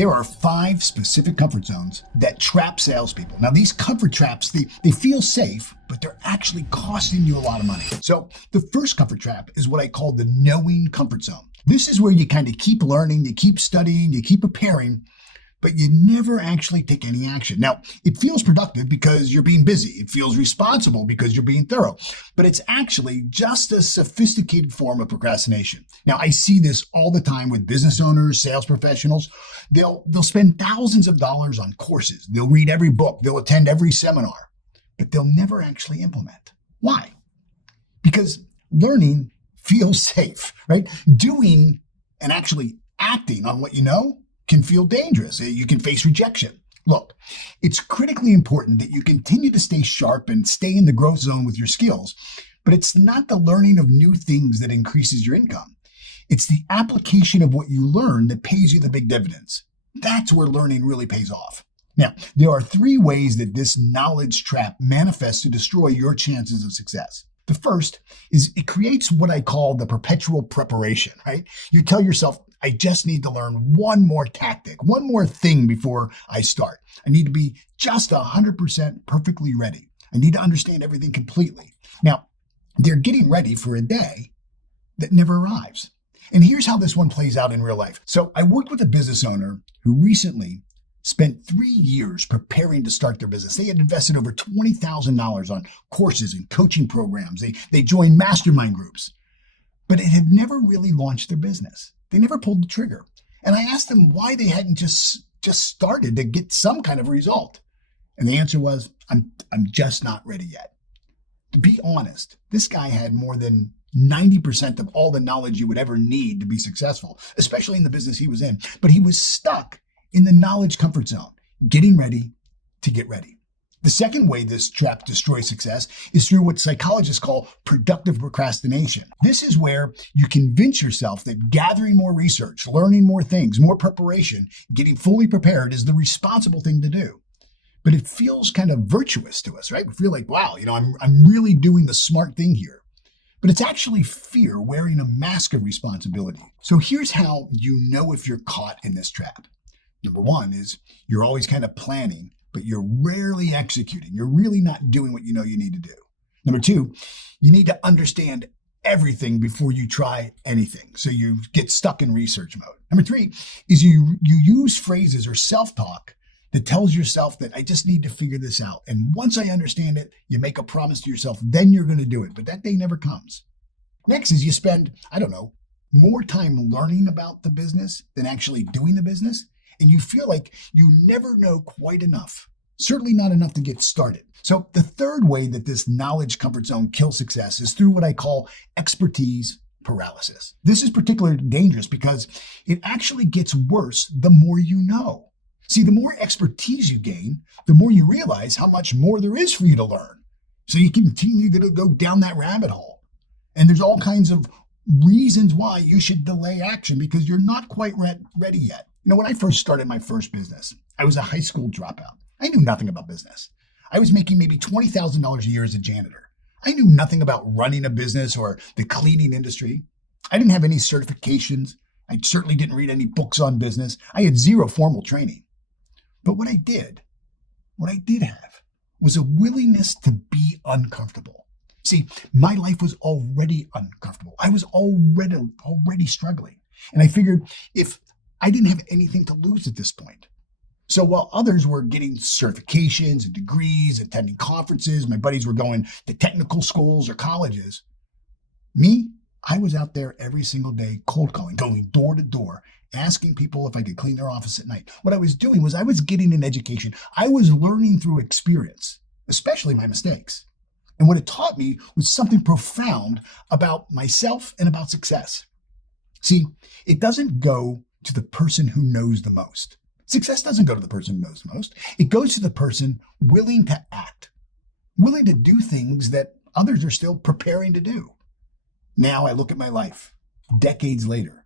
There are 5 specific comfort zones that trap salespeople. Now, these comfort traps, they feel safe, but they're actually costing you a lot of money. So the first comfort trap is what I call the knowing comfort zone. This is where you kind of keep learning, you keep studying, you keep preparing, but you never actually take any action. Now, it feels productive because you're being busy. It feels responsible because you're being thorough, but it's actually just a sophisticated form of procrastination. Now, I see this all the time with business owners, sales professionals. They'll spend thousands of dollars on courses. They'll read every book. They'll attend every seminar, but they'll never actually implement. Why? Because learning feels safe, right? Doing and actually acting on what you know can feel dangerous. You can face rejection. Look, it's critically important that you continue to stay sharp and stay in the growth zone with your skills, but it's not the learning of new things that increases your income. It's the application of what you learn that pays you the big dividends. That's where learning really pays off. Now, there are 3 ways that this knowledge trap manifests to destroy your chances of success. The first is it creates what I call the perpetual preparation, right? You tell yourself, I just need to learn one more tactic, one more thing before I start. I need to be just 100% perfectly ready. I need to understand everything completely. Now, they're getting ready for a day that never arrives. And here's how this one plays out in real life. So I worked with a business owner who recently spent 3 years preparing to start their business. They had invested over $20,000 on courses and coaching programs. They joined mastermind groups, but it had never really launched their business. They never pulled the trigger. And I asked them why they hadn't just started to get some kind of result. And the answer was, I'm just not ready yet. To be honest, this guy had more than 90% of all the knowledge you would ever need to be successful, especially in the business he was in. But he was stuck in the knowledge comfort zone, getting ready to get ready. The second way this trap destroys success is through what psychologists call productive procrastination. This is where you convince yourself that gathering more research, learning more things, more preparation, getting fully prepared is the responsible thing to do. But it feels kind of virtuous to us, right? We feel like, wow, I'm really doing the smart thing here. But it's actually fear wearing a mask of responsibility. So here's how you know if you're caught in this trap. Number 1 is you're always kind of planning, but you're rarely executing. You're really not doing what you know you need to do. Number 2, you need to understand everything before you try anything. So you get stuck in research mode. Number 3 is you use phrases or self-talk that tells yourself that I just need to figure this out. And once I understand it, you make a promise to yourself, then you're going to do it. But that day never comes. Next is you spend, more time learning about the business than actually doing the business. And you feel like you never know quite enough, certainly not enough to get started. So the third way that this knowledge comfort zone kills success is through what I call expertise paralysis. This is particularly dangerous because it actually gets worse the more you know. See, the more expertise you gain, the more you realize how much more there is for you to learn. So you continue to go down that rabbit hole. And there's all kinds of reasons why you should delay action because you're not quite ready yet. When I first started my first business, I was a high school dropout. I knew nothing about business. I was making maybe $20,000 a year as a janitor. I knew nothing about running a business or the cleaning industry. I didn't have any certifications. I certainly didn't read any books on business. I had 0 formal training. But what I did have was a willingness to be uncomfortable. See, my life was already uncomfortable. I was already struggling. And I figured if I didn't have anything to lose at this point. So while others were getting certifications and degrees, attending conferences, my buddies were going to technical schools or colleges, me, I was out there every single day cold calling, going door to door, asking people if I could clean their office at night. What I was doing was I was getting an education. I was learning through experience, especially my mistakes. And what it taught me was something profound about myself and about success. See, it doesn't go to the person who knows the most. Success doesn't go to the person who knows the most. It goes to the person willing to act, willing to do things that others are still preparing to do. Now I look at my life, decades later.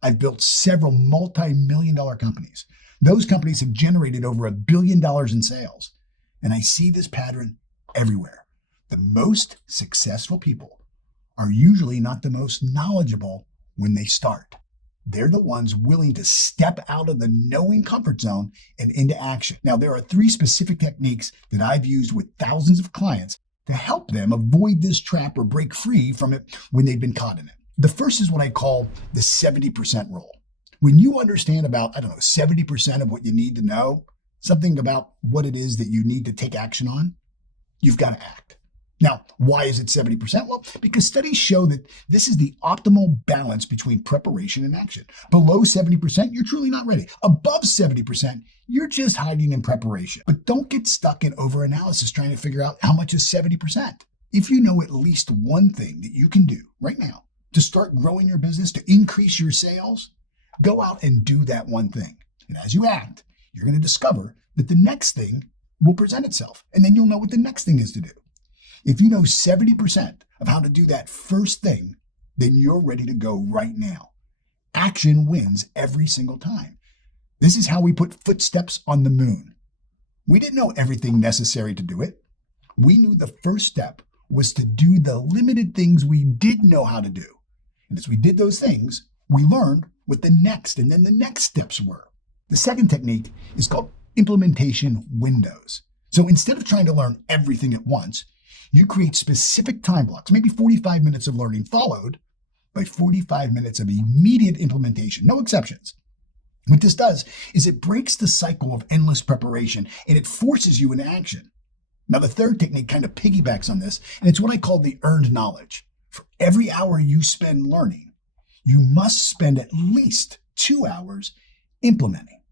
I've built several multi-million-dollar companies. Those companies have generated over $1 billion in sales. And I see this pattern everywhere. The most successful people are usually not the most knowledgeable when they start. They're the ones willing to step out of the knowing comfort zone and into action. Now, there are 3 specific techniques that I've used with thousands of clients to help them avoid this trap or break free from it when they've been caught in it. The first is what I call the 70% rule. When you understand about, 70% of what you need to know, something about what it is that you need to take action on, you've got to act. Now, why is it 70%? Well, because studies show that this is the optimal balance between preparation and action. Below 70%, you're truly not ready. Above 70%, you're just hiding in preparation. But don't get stuck in overanalysis trying to figure out how much is 70%. If you know at least one thing that you can do right now to start growing your business, to increase your sales, go out and do that one thing. And as you act, you're going to discover that the next thing will present itself. And then you'll know what the next thing is to do. If you know 70% of how to do that first thing, then you're ready to go right now. Action wins every single time. This is how we put footsteps on the moon. We didn't know everything necessary to do it. We knew the first step was to do the limited things we did know how to do. And as we did those things, we learned what the next and then the next steps were. The second technique is called implementation windows. So instead of trying to learn everything at once, you create specific time blocks, maybe 45 minutes of learning followed by 45 minutes of immediate implementation, no exceptions. What this does is it breaks the cycle of endless preparation and it forces you into action. Now, the third technique kind of piggybacks on this, and it's what I call the earned knowledge. For every hour you spend learning, you must spend at least 2 hours implementing.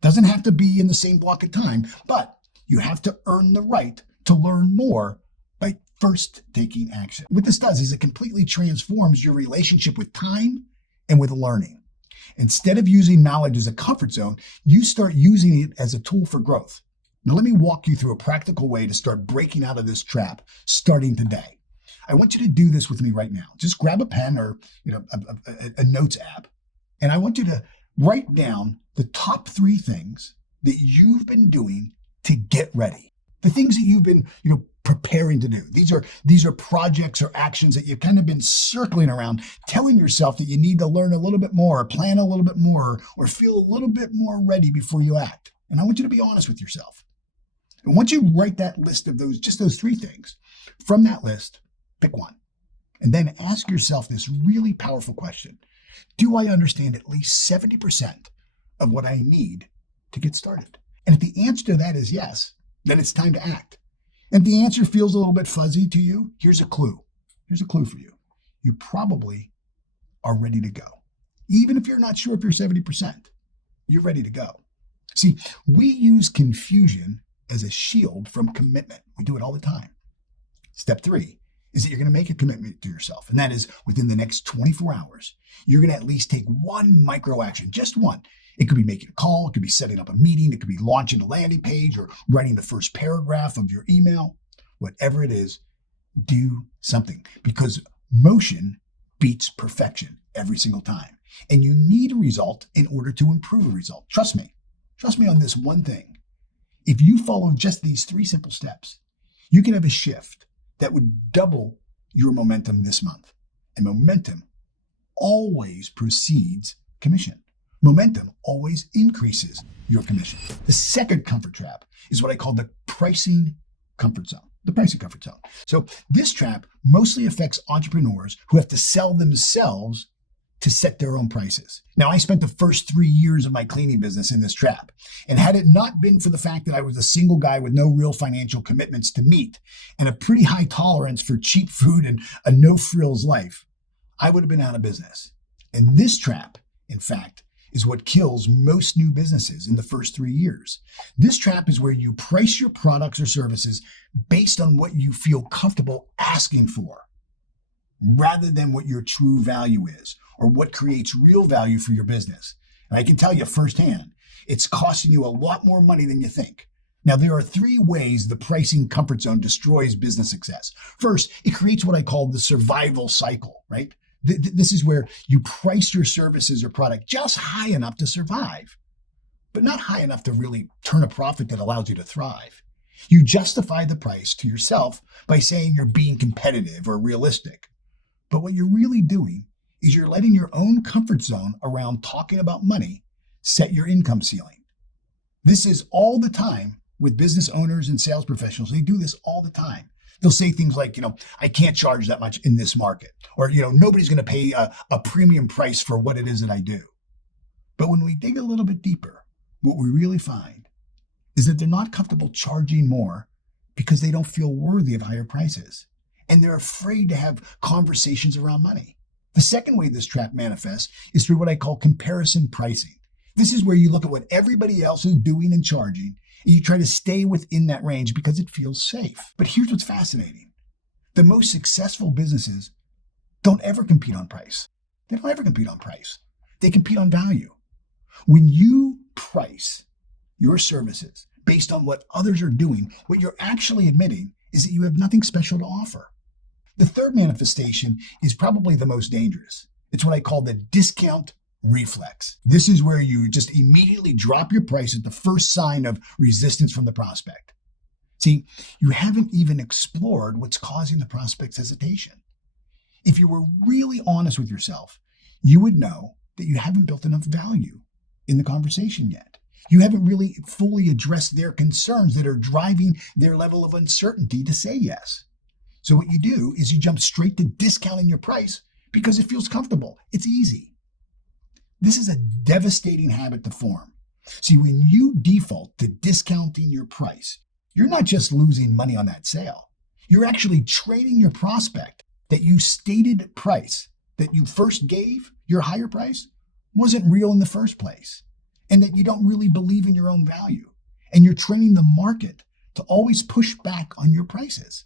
Doesn't have to be in the same block of time, but you have to earn the right to learn more by first taking action. What this does is it completely transforms your relationship with time and with learning. Instead of using knowledge as a comfort zone, you start using it as a tool for growth. Now, let me walk you through a practical way to start breaking out of this trap starting today. I want you to do this with me right now. Just grab a pen or a notes app, and I want you to write down the top 3 things that you've been doing to get ready. The things that you've been, preparing to do. These are projects or actions that you've kind of been circling around, telling yourself that you need to learn a little bit more, or plan a little bit more, or feel a little bit more ready before you act. And I want you to be honest with yourself. And once you write that list of those 3 things, from that list, pick one. And then ask yourself this really powerful question. Do I understand at least 70% of what I need to get started? And if the answer to that is yes, then it's time to act. And if the answer feels a little bit fuzzy to you, here's a clue. Here's a clue for you. You probably are ready to go. Even if you're not sure if you're 70%, you're ready to go. See, we use confusion as a shield from commitment. We do it all the time. Step 3 is that you're going to make a commitment to yourself. And that is within the next 24 hours, you're going to at least take one micro action, just one. It could be making a call, it could be setting up a meeting, it could be launching a landing page or writing the first paragraph of your email. Whatever it is, do something because motion beats perfection every single time. And you need a result in order to improve a result. Trust me on this one thing. If you follow just these 3 simple steps, you can have a shift that would double your momentum this month. And momentum always precedes commission. Momentum always increases your commission. The second comfort trap is what I call the pricing comfort zone. The pricing comfort zone. So this trap mostly affects entrepreneurs who have to sell themselves to set their own prices. Now, I spent the first 3 years of my cleaning business in this trap. And had it not been for the fact that I was a single guy with no real financial commitments to meet and a pretty high tolerance for cheap food and a no-frills life, I would have been out of business. And this trap, in fact, is what kills most new businesses in the first 3 years. This trap is where you price your products or services based on what you feel comfortable asking for, rather than what your true value is or what creates real value for your business. And I can tell you firsthand, it's costing you a lot more money than you think. Now, there are 3 ways the pricing comfort zone destroys business success. First, it creates what I call the survival cycle, right? This is where you price your services or product just high enough to survive, but not high enough to really turn a profit that allows you to thrive. You justify the price to yourself by saying you're being competitive or realistic. But what you're really doing is you're letting your own comfort zone around talking about money set your income ceiling. This is all the time with business owners and sales professionals. They do this all the time. They'll say things like, I can't charge that much in this market, or, nobody's going to pay a premium price for what it is that I do. But when we dig a little bit deeper, what we really find is that they're not comfortable charging more because they don't feel worthy of higher prices. And they're afraid to have conversations around money. The second way this trap manifests is through what I call comparison pricing. This is where you look at what everybody else is doing and charging, and you try to stay within that range because it feels safe. But here's what's fascinating. The most successful businesses don't ever compete on price. They don't ever compete on price. They compete on value. When you price your services based on what others are doing, what you're actually admitting is that you have nothing special to offer. The third manifestation is probably the most dangerous. It's what I call the discount reflex. This is where you just immediately drop your price at the first sign of resistance from the prospect. See, you haven't even explored what's causing the prospect's hesitation. If you were really honest with yourself, you would know that you haven't built enough value in the conversation yet. You haven't really fully addressed their concerns that are driving their level of uncertainty to say yes. So what you do is you jump straight to discounting your price because it feels comfortable. It's easy. This is a devastating habit to form. See, when you default to discounting your price, you're not just losing money on that sale. You're actually training your prospect that you stated price that you first gave, your higher price, wasn't real in the first place, and that you don't really believe in your own value. And you're training the market to always push back on your prices.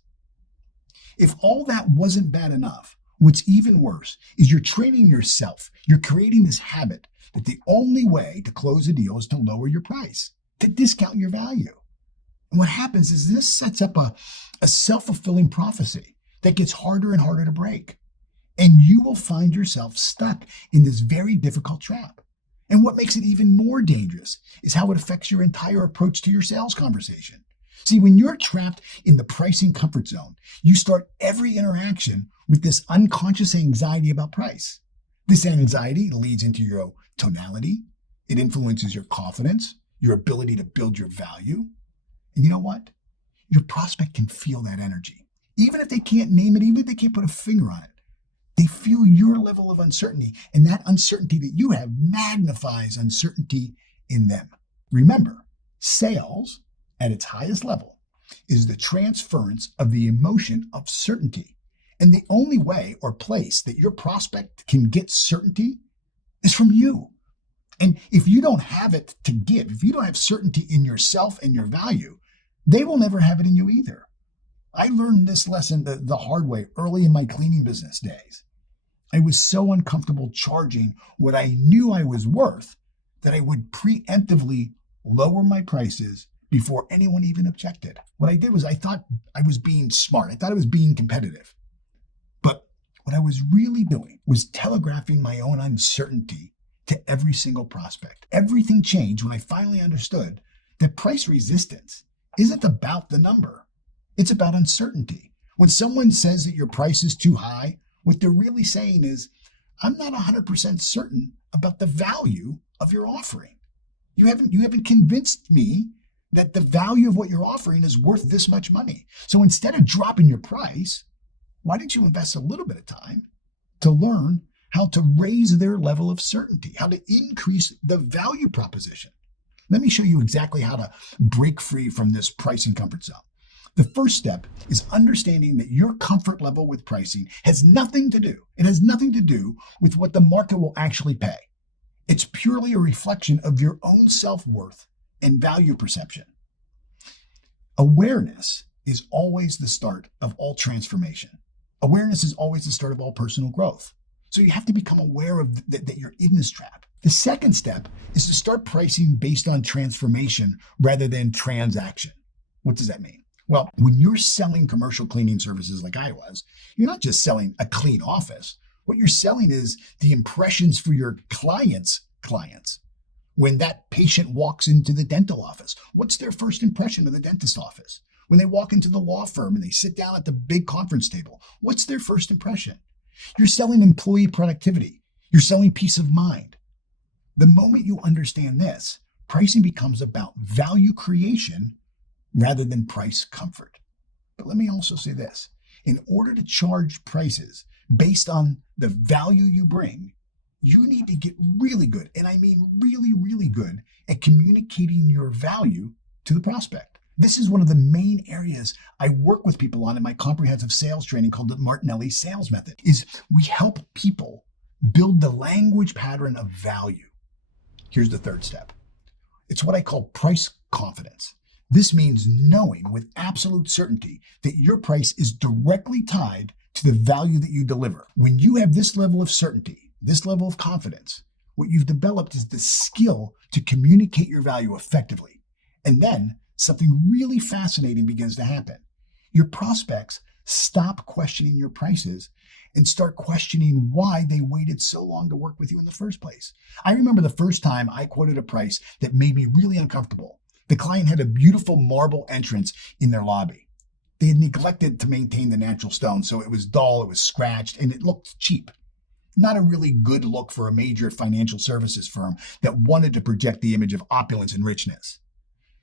If all that wasn't bad enough, what's even worse is you're training yourself. You're creating this habit that the only way to close a deal is to lower your price, to discount your value. And what happens is this sets up a self-fulfilling prophecy that gets harder and harder to break. And you will find yourself stuck in this very difficult trap. And what makes it even more dangerous is how it affects your entire approach to your sales conversation. See, when you're trapped in the pricing comfort zone, you start every interaction with this unconscious anxiety about price. This anxiety leads into your tonality. It influences your confidence, your ability to build your value. And you know what? Your prospect can feel that energy. Even if they can't name it, even if they can't put a finger on it, they feel your level of uncertainty, and that uncertainty that you have magnifies uncertainty in them. Remember, sales at its highest level is the transference of the emotion of certainty. And the only way or place that your prospect can get certainty is from you. And if you don't have it to give, if you don't have certainty in yourself and your value, they will never have it in you either. I learned this lesson the hard way early in my cleaning business days. I was so uncomfortable charging what I knew I was worth that I would preemptively lower my prices before anyone even objected. What I did was I thought I was being smart. I thought I was being competitive. But what I was really doing was telegraphing my own uncertainty to every single prospect. Everything changed when I finally understood that price resistance isn't about the number. It's about uncertainty. When someone says that your price is too high, what they're really saying is, I'm not 100% certain about the value of your offering. You haven't convinced me that the value of what you're offering is worth this much money. So instead of dropping your price, why don't you invest a little bit of time to learn how to raise their level of certainty, how to increase the value proposition? Let me show you exactly how to break free from this pricing comfort zone. The first step is understanding that your comfort level with pricing has nothing to do with what the market will actually pay. It's purely a reflection of your own self-worth and value perception. Awareness is always the start of all transformation. Awareness is always the start of all personal growth. So you have to become aware of that you're in this trap. The second step is to start pricing based on transformation rather than transaction. What does that mean? Well, when you're selling commercial cleaning services like I was, you're not just selling a clean office. What you're selling is the impressions for your clients' clients. When that patient walks into the dental office, what's their first impression of the dentist office? When they walk into the law firm and they sit down at the big conference table, what's their first impression? You're selling employee productivity. You're selling peace of mind. The moment you understand this, pricing becomes about value creation rather than price comfort. But let me also say this. In order to charge prices based on the value you bring, you need to get really good, and I mean really, really good, at communicating your value to the prospect. This is one of the main areas I work with people on in my comprehensive sales training called the Martinelli Sales Method, is we help people build the language pattern of value. Here's the third step. It's what I call price confidence. This means knowing with absolute certainty that your price is directly tied to the value that you deliver. When you have this level of certainty, this level of confidence, what you've developed is the skill to communicate your value effectively. And then something really fascinating begins to happen. Your prospects stop questioning your prices and start questioning why they waited so long to work with you in the first place. I remember the first time I quoted a price that made me really uncomfortable. The client had a beautiful marble entrance in their lobby. They had neglected to maintain the natural stone, so it was dull, it was scratched, and it looked cheap. Not a really good look for a major financial services firm that wanted to project the image of opulence and richness.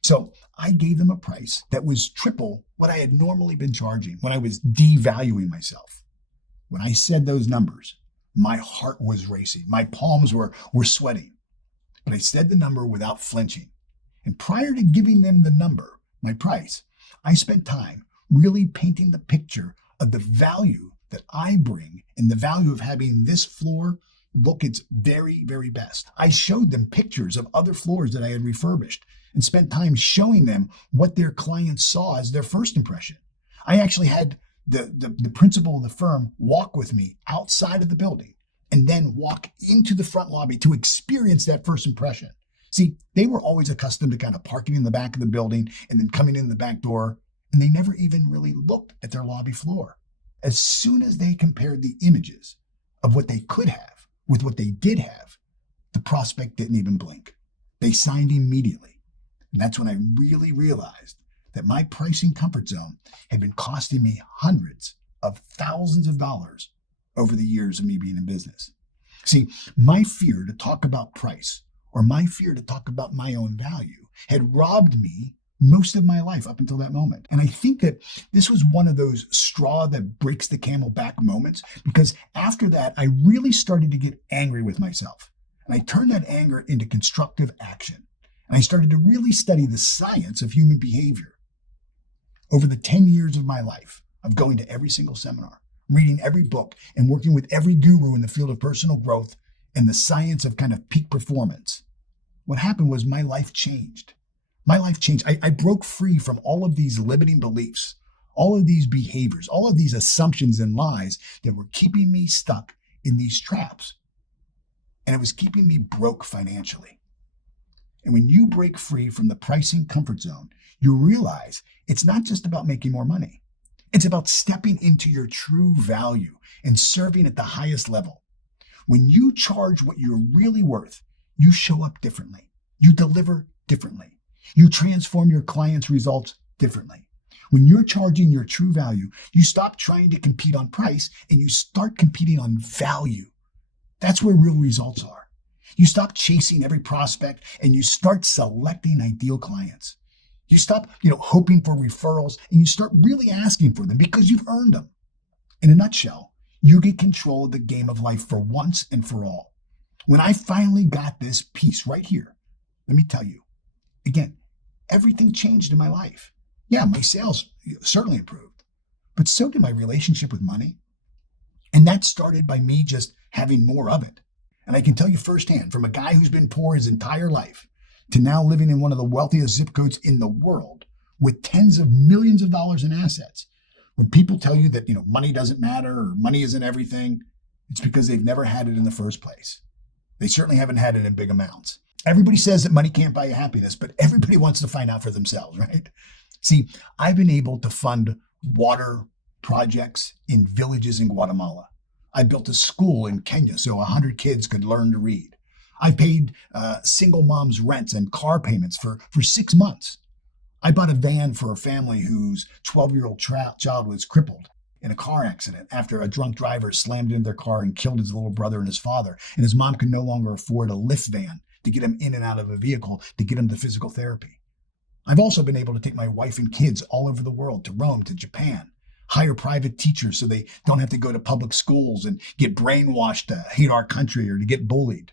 So I gave them a price that was triple what I had normally been charging when I was devaluing myself. When I said those numbers, my heart was racing. My palms were sweating. But I said the number without flinching. And prior to giving them the number, my price, I spent time really painting the picture of the value that I bring and the value of having this floor look its very, very best. I showed them pictures of other floors that I had refurbished and spent time showing them what their clients saw as their first impression. I actually had the principal of the firm walk with me outside of the building and then walk into the front lobby to experience that first impression. See, they were always accustomed to kind of parking in the back of the building and then coming in the back door, and they never even really looked at their lobby floor. As soon as they compared the images of what they could have with what they did have, the prospect didn't even blink. They signed immediately. And that's when I really realized that my pricing comfort zone had been costing me hundreds of thousands of dollars over the years of me being in business. See, my fear to talk about price or my fear to talk about my own value had robbed me most of my life up until that moment. And I think that this was one of those straw that breaks the camel back moments, because after that, I really started to get angry with myself. And I turned that anger into constructive action. And I started to really study the science of human behavior. Over the 10 years of my life, of going to every single seminar, reading every book, and working with every guru in the field of personal growth and the science of kind of peak performance, what happened was my life changed. My life changed. I broke free from all of these limiting beliefs, all of these behaviors, all of these assumptions and lies that were keeping me stuck in these traps. And it was keeping me broke financially. And when you break free from the pricing comfort zone, you realize it's not just about making more money. It's about stepping into your true value and serving at the highest level. When you charge what you're really worth, you show up differently. You deliver differently. You transform your clients' results differently. When you're charging your true value, you stop trying to compete on price and you start competing on value. That's where real results are. You stop chasing every prospect and you start selecting ideal clients. You stop, hoping for referrals and you start really asking for them because you've earned them. In a nutshell, you get control of the game of life for once and for all. When I finally got this piece right here, let me tell you, again, everything changed in my life. Yeah, my sales certainly improved, but so did my relationship with money. And that started by me just having more of it. And I can tell you firsthand, from a guy who's been poor his entire life to now living in one of the wealthiest zip codes in the world with tens of millions of dollars in assets, when people tell you that, money doesn't matter or money isn't everything, it's because they've never had it in the first place. They certainly haven't had it in big amounts. Everybody says that money can't buy you happiness, but everybody wants to find out for themselves, right? See, I've been able to fund water projects in villages in Guatemala. I built a school in Kenya so 100 kids could learn to read. I paid single moms rents and car payments for 6 months. I bought a van for a family whose 12-year-old child was crippled. in a car accident after a drunk driver slammed into their car and killed his little brother and his father, and his mom could no longer afford a lift van to get him in and out of a vehicle to get him to physical therapy. I've also been able to take my wife and kids all over the world, to Rome, to Japan, hire private teachers so they don't have to go to public schools and get brainwashed to hate our country or to get bullied.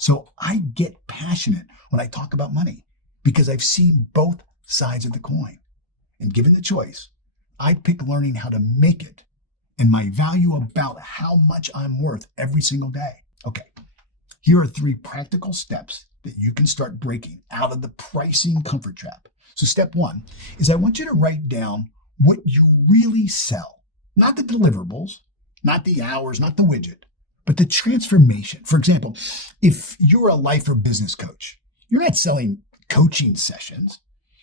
So I get passionate when I talk about money because I've seen both sides of the coin. And given the choice, I'd pick learning how to make it and my value about how much I'm worth every single day. Okay, here are 3 practical steps that you can start breaking out of the pricing comfort trap. So step 1 is I want you to write down what you really sell, not the deliverables, not the hours, not the widget, but the transformation. For example, if you're a life or business coach, you're not selling coaching sessions.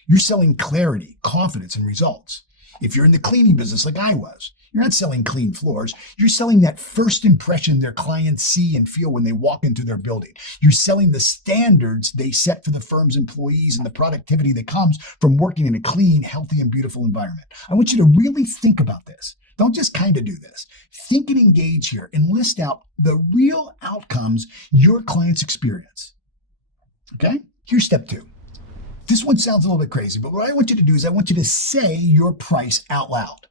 You're selling clarity, confidence, and results. If you're in the cleaning business like I was, you're not selling clean floors. You're selling that first impression their clients see and feel when they walk into their building. You're selling the standards they set for the firm's employees and the productivity that comes from working in a clean, healthy, and beautiful environment. I want you to really think about this. Don't just kind of do this. Think and engage here and list out the real outcomes your clients experience. Okay? Here's step 2. This one sounds a little bit crazy, but what I want you to do is I want you to say your price out loud.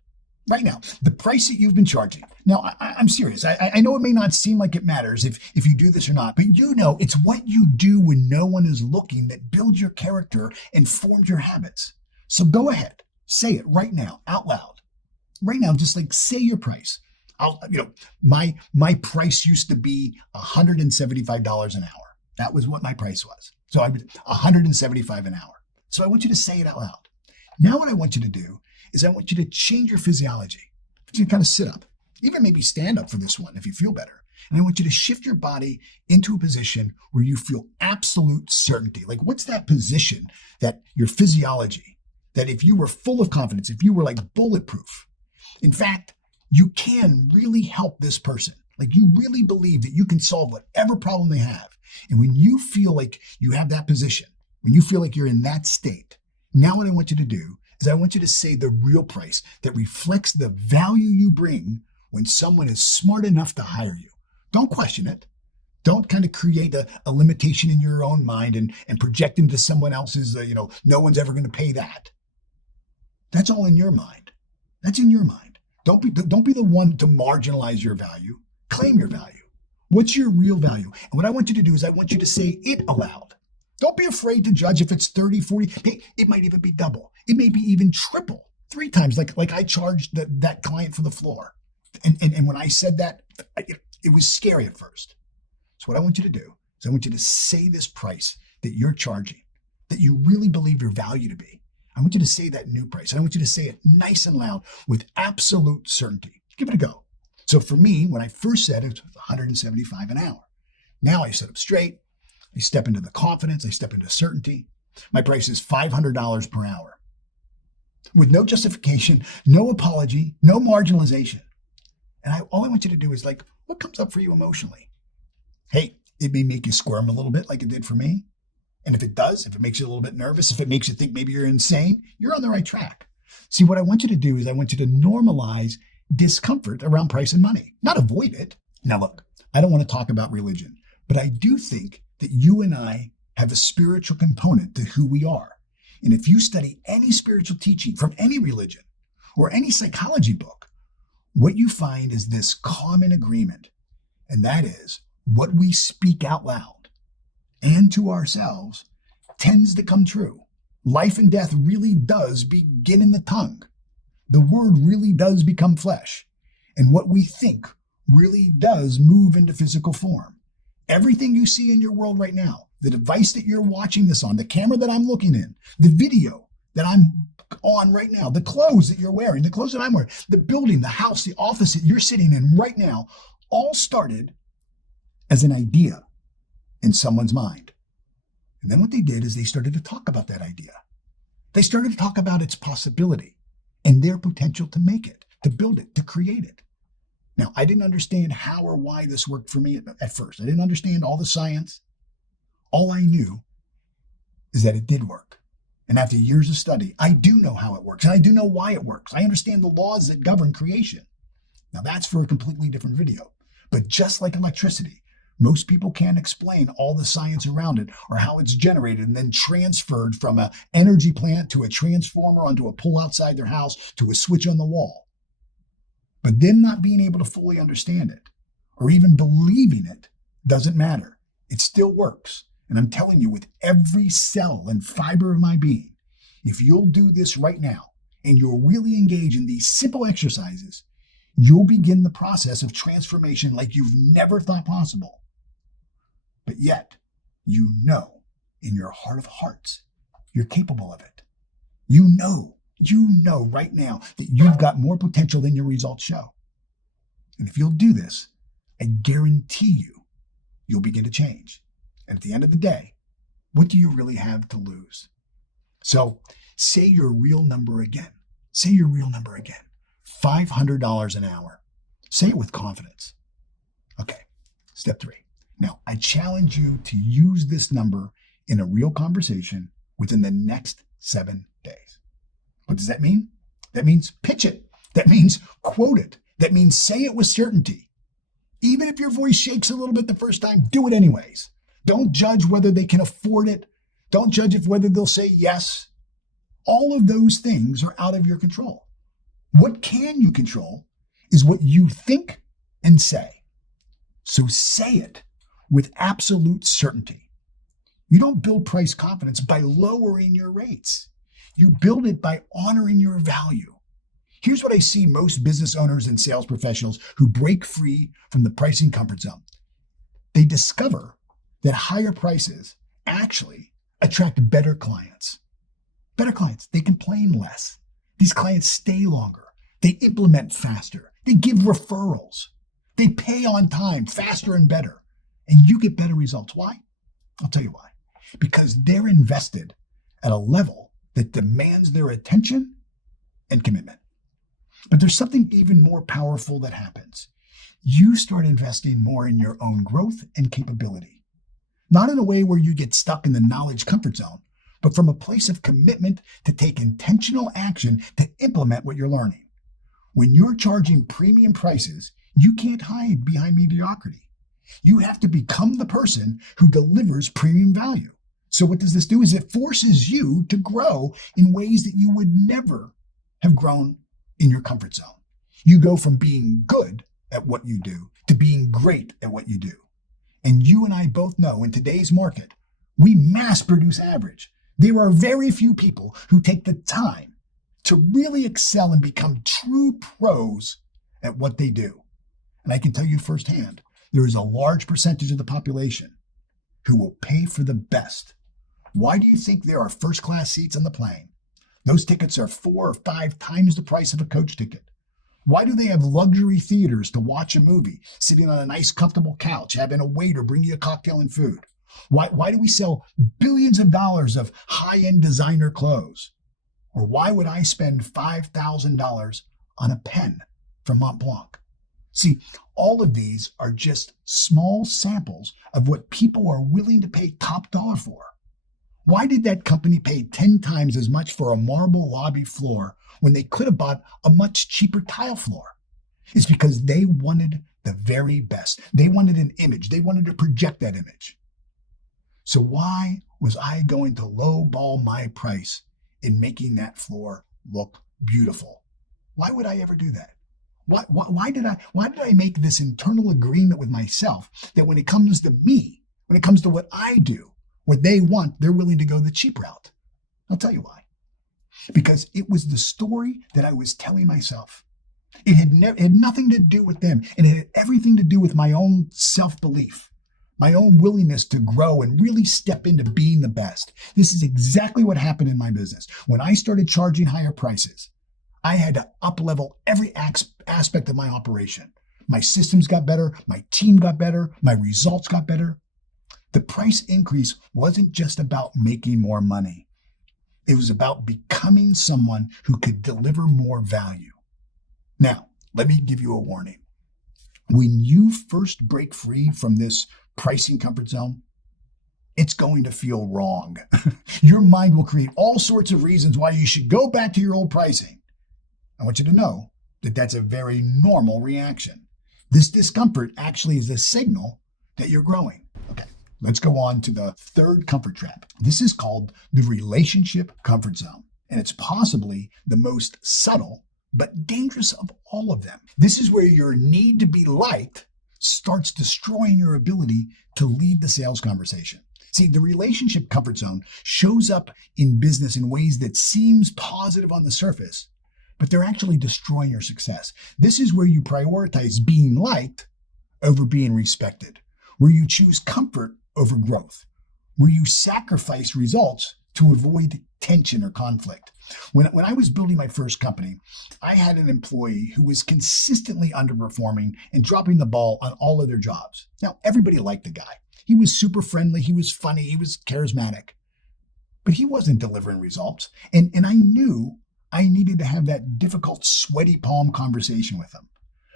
Right now, the price that you've been charging. Now, I'm serious. I know it may not seem like it matters if you do this or not, but you know it's what you do when no one is looking that builds your character and forms your habits. So go ahead, say it right now, out loud. Right now, just like say your price. My price used to be $175 an hour. That was what my price was. So I was $175 an hour. So I want you to say it out loud. Now what I want you to do is I want you to change your physiology. You can kind of sit up, even maybe stand up for this one if you feel better. And I want you to shift your body into a position where you feel absolute certainty. Like what's that position that your physiology, that if you were full of confidence, if you were like bulletproof, in fact, you can really help this person. Like you really believe that you can solve whatever problem they have. And when you feel like you have that position, when you feel like you're in that state, now what I want you to do is I want you to say the real price that reflects the value you bring when someone is smart enough to hire you. Don't question it. Don't kind of create a limitation in your own mind and project into someone else's, no one's ever going to pay that. That's all in your mind. That's in your mind. Don't be the one to marginalize your value. Claim your value. What's your real value? And what I want you to do is I want you to say it aloud. Don't be afraid to judge if it's 30, 40. Hey, it might even be double. It may be even triple, 3 times, like I charged that client for the floor. And when I said that, it was scary at first. So what I want you to do is I want you to say this price that you're charging, that you really believe your value to be. I want you to say that new price. I want you to say it nice and loud with absolute certainty. Give it a go. So for me, when I first said it was $175 an hour. Now I sit up straight. I step into the confidence. I step into certainty. My price is $500 per hour. With no justification, no apology, no marginalization. And all I want you to do is what comes up for you emotionally? Hey, it may make you squirm a little bit like it did for me. And if it does, if it makes you a little bit nervous, if it makes you think maybe you're insane, you're on the right track. See, what I want you to do is I want you to normalize discomfort around price and money, not avoid it. Now, look, I don't want to talk about religion, but I do think that you and I have a spiritual component to who we are. And if you study any spiritual teaching from any religion or any psychology book, what you find is this common agreement, and that is what we speak out loud and to ourselves tends to come true. Life and death really does begin in the tongue. The word really does become flesh. And what we think really does move into physical form. Everything you see in your world right now, the device that you're watching this on, the camera that I'm looking in, the video that I'm on right now, the clothes that you're wearing, the clothes that I'm wearing, the building, the house, the office that you're sitting in right now, all started as an idea in someone's mind. And then what they did is they started to talk about that idea. They started to talk about its possibility and their potential to make it, to build it, to create it. Now, I didn't understand how or why this worked for me at first. I didn't understand all the science. All I knew is that it did work. And after years of study, I do know how it works, and I do know why it works. I understand the laws that govern creation. Now, that's for a completely different video. But just like electricity, most people can't explain all the science around it or how it's generated and then transferred from an energy plant to a transformer onto a pole outside their house to a switch on the wall. But them not being able to fully understand it or even believing it doesn't matter. It still works. And I'm telling you, with every cell and fiber of my being, if you'll do this right now and you'll really engage in these simple exercises, you'll begin the process of transformation like you've never thought possible. But yet, you know in your heart of hearts, you're capable of it. You know right now that you've got more potential than your results show. And if you'll do this, I guarantee you'll begin to change. And at the end of the day, what do you really have to lose? So say your real number again. Say your real number again. $500 an hour. Say it with confidence. Okay, step 3. Now, I challenge you to use this number in a real conversation within the next 7 days. What does that mean? That means pitch it. That means quote it. That means say it with certainty. Even if your voice shakes a little bit the first time, do it anyways. Don't judge whether they can afford it. Don't judge whether they'll say yes. All of those things are out of your control. What can you control is what you think and say. So say it with absolute certainty. You don't build price confidence by lowering your rates. You build it by honoring your value. Here's what I see most business owners and sales professionals who break free from the pricing comfort zone. They discover that higher prices actually attract better clients. Better clients, they complain less. These clients stay longer. They implement faster. They give referrals. They pay on time, faster and better. And you get better results. Why? I'll tell you why. Because they're invested at a level that demands their attention and commitment. But there's something even more powerful that happens. You start investing more in your own growth and capability. Not in a way where you get stuck in the knowledge comfort zone, but from a place of commitment to take intentional action to implement what you're learning. When you're charging premium prices, you can't hide behind mediocrity. You have to become the person who delivers premium value. So what does this do is it forces you to grow in ways that you would never have grown in your comfort zone. You go from being good at what you do to being great at what you do. And you and I both know in today's market, we mass produce average. There are very few people who take the time to really excel and become true pros at what they do. And I can tell you firsthand, there is a large percentage of the population who will pay for the best. Why do you think there are first-class seats on the plane? Those tickets are 4 or 5 times the price of a coach ticket. Why do they have luxury theaters to watch a movie, sitting on a nice, comfortable couch, having a waiter bring you a cocktail and food? Why do we sell billions of dollars of high-end designer clothes? Or why would I spend $5,000 on a pen from Mont Blanc? See, all of these are just small samples of what people are willing to pay top dollar for. Why did that company pay 10 times as much for a marble lobby floor when they could have bought a much cheaper tile floor? It's because they wanted the very best. They wanted an image. They wanted to project that image. So why was I going to lowball my price in making that floor look beautiful? Why would I ever do that? Why did I make this internal agreement with myself that when it comes to me, when it comes to what I do, what they want, they're willing to go the cheap route? I'll tell you why. Because it was the story that I was telling myself. It had nothing to do with them. It had everything to do with my own self-belief, my own willingness to grow and really step into being the best. This is exactly what happened in my business. When I started charging higher prices, I had to up-level every aspect of my operation. My systems got better, my team got better, my results got better. The price increase wasn't just about making more money. It was about becoming someone who could deliver more value. Now, let me give you a warning. When you first break free from this pricing comfort zone, it's going to feel wrong. Your mind will create all sorts of reasons why you should go back to your old pricing. I want you to know that that's a very normal reaction. This discomfort actually is a signal that you're growing. Okay, let's go on to the third comfort trap. This is called the relationship comfort zone, and it's possibly the most subtle but dangerous of all of them. This is where your need to be liked starts destroying your ability to lead the sales conversation. See, the relationship comfort zone shows up in business in ways that seems positive on the surface, but they're actually destroying your success. This is where you prioritize being liked over being respected, where you choose comfort over growth, where you sacrifice results to avoid tension or conflict. When I was building my first company, I had an employee who was consistently underperforming and dropping the ball on all of their jobs. Now, everybody liked the guy. He was super friendly, he was funny, he was charismatic, but he wasn't delivering results. And I knew I needed to have that difficult, sweaty palm conversation with him.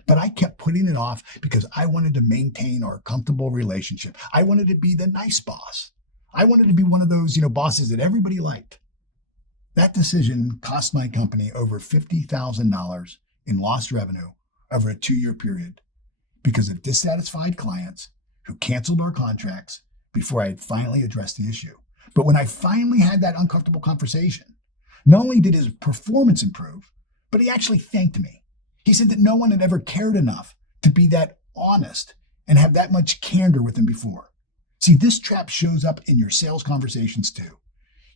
But I kept putting it off because I wanted to maintain our comfortable relationship. I wanted to be the nice boss. I wanted to be one of those, bosses that everybody liked. That decision cost my company over $50,000 in lost revenue over a 2-year period because of dissatisfied clients who canceled our contracts before I had finally addressed the issue. But when I finally had that uncomfortable conversation, not only did his performance improve, but he actually thanked me. He said that no one had ever cared enough to be that honest and have that much candor with him before. See, this trap shows up in your sales conversations too.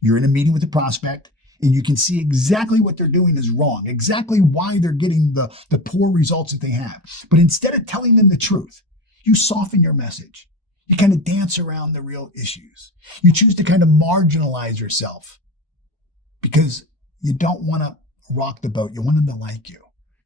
You're in a meeting with a prospect and you can see exactly what they're doing is wrong, exactly why they're getting the poor results that they have. But instead of telling them the truth, you soften your message. You kind of dance around the real issues. You choose to kind of marginalize yourself because you don't want to rock the boat. You want them to like you.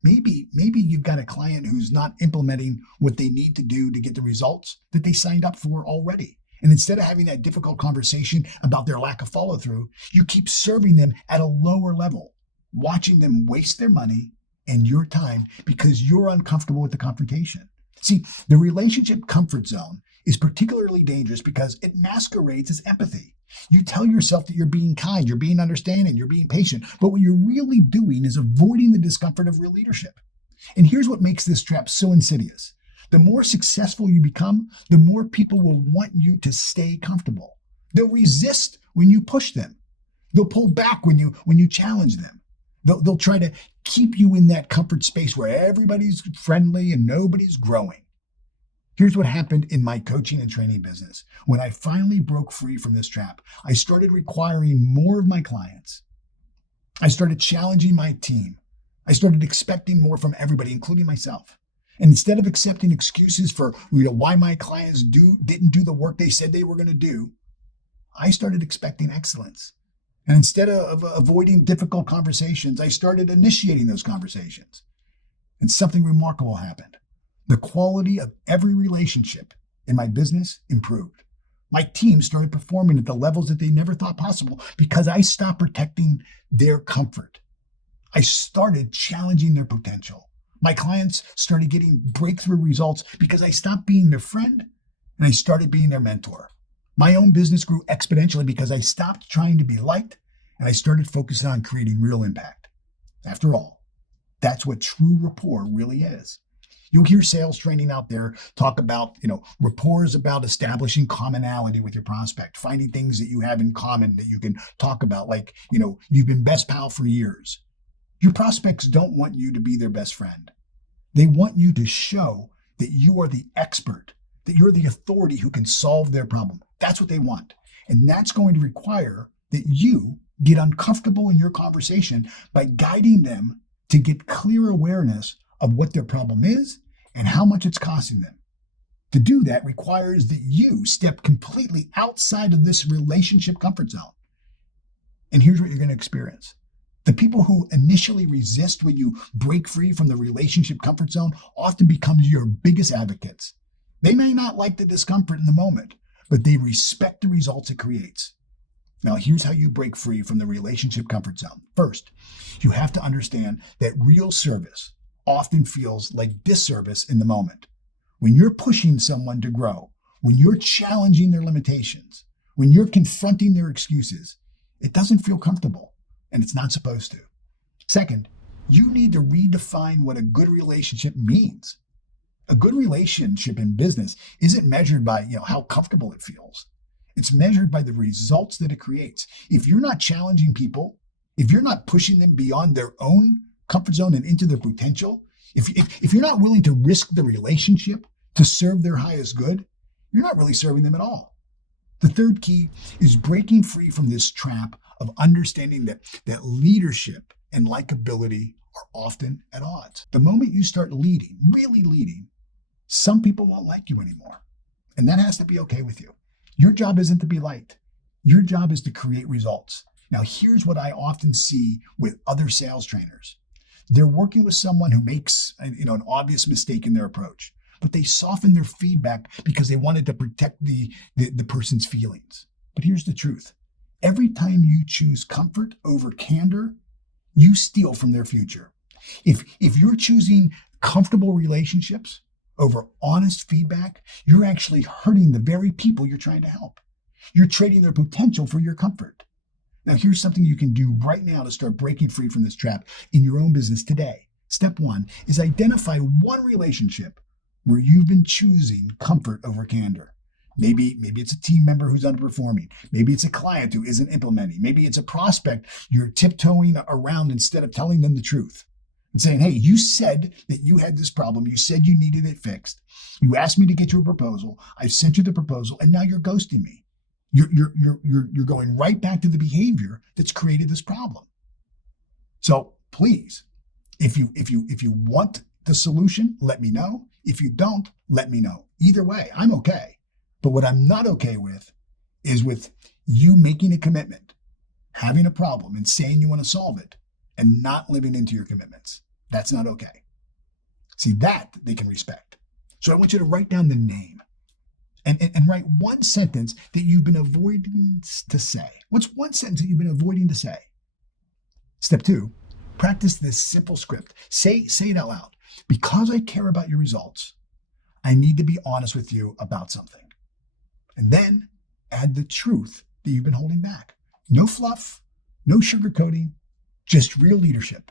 Maybe you've got a client who's not implementing what they need to do to get the results that they signed up for already. And instead of having that difficult conversation about their lack of follow through, you keep serving them at a lower level, watching them waste their money and your time because you're uncomfortable with the confrontation. See, the relationship comfort zone is particularly dangerous because it masquerades as empathy. You tell yourself that you're being kind, you're being understanding, you're being patient, but what you're really doing is avoiding the discomfort of real leadership. And here's what makes this trap so insidious. The more successful you become, the more people will want you to stay comfortable. They'll resist when you push them. They'll pull back when you challenge them. They'll try to keep you in that comfort space where everybody's friendly and nobody's growing. Here's what happened in my coaching and training business. When I finally broke free from this trap, I started requiring more of my clients. I started challenging my team. I started expecting more from everybody, including myself. And instead of accepting excuses for why my clients didn't do the work they said they were going to do, I started expecting excellence. And instead of avoiding difficult conversations, I started initiating those conversations. And something remarkable happened. The quality of every relationship in my business improved. My team started performing at the levels that they never thought possible because I stopped protecting their comfort. I started challenging their potential. My clients started getting breakthrough results because I stopped being their friend and I started being their mentor. My own business grew exponentially because I stopped trying to be liked and I started focusing on creating real impact. After all, that's what true rapport really is. You'll hear sales training out there talk about, rapport is about establishing commonality with your prospect, finding things that you have in common that you can talk about, like, you've been best pal for years. Your prospects don't want you to be their best friend. They want you to show that you are the expert, that you're the authority who can solve their problem. That's what they want. And that's going to require that you get uncomfortable in your conversation by guiding them to get clear awareness of what their problem is and how much it's costing them. To do that requires that you step completely outside of this relationship comfort zone. And here's what you're going to experience. The people who initially resist when you break free from the relationship comfort zone often become your biggest advocates. They may not like the discomfort in the moment, but they respect the results it creates. Now, here's how you break free from the relationship comfort zone. First, you have to understand that real service often feels like disservice in the moment. When you're pushing someone to grow, when you're challenging their limitations, When you're confronting their excuses, it doesn't feel comfortable, and it's not supposed to. Second, you need to redefine what a good relationship means. A good relationship in business isn't measured by, how comfortable it feels. It's measured by the results that it creates. If you're not challenging people, if you're not pushing them beyond their own comfort zone and into their potential, if you're not willing to risk the relationship to serve their highest good, you're not really serving them at all. The third key is breaking free from this trap of understanding that leadership and likability are often at odds. The moment you start leading, really leading, some people won't like you anymore. And that has to be okay with you. Your job isn't to be liked. Your job is to create results. Now, here's what I often see with other sales trainers. They're working with someone who makes an obvious mistake in their approach, but they soften their feedback because they wanted to protect the person's feelings. But here's the truth. Every time you choose comfort over candor, you steal from their future. If you're choosing comfortable relationships over honest feedback, you're actually hurting the very people you're trying to help. You're trading their potential for your comfort. Now, here's something you can do right now to start breaking free from this trap in your own business today. Step one is identify one relationship where you've been choosing comfort over candor. Maybe it's a team member who's underperforming. Maybe it's a client who isn't implementing. Maybe it's a prospect you're tiptoeing around instead of telling them the truth and saying, hey, you said that you had this problem. You said you needed it fixed. You asked me to get you a proposal. I sent you the proposal, and now you're ghosting me. You're going right back to the behavior that's created this problem. So please, if you want the solution, let me know. If you don't, let me know. Either way, I'm okay. But what I'm not okay with is with you making a commitment, having a problem, and saying you want to solve it, and not living into your commitments. That's not okay. See, that they can respect. So I want you to write down the name and write one sentence that you've been avoiding to say. What's one sentence that you've been avoiding to say? Step two, practice this simple script. Say it out loud. Because I care about your results, I need to be honest with you about something. And then add the truth that you've been holding back. No fluff, no sugarcoating, just real leadership.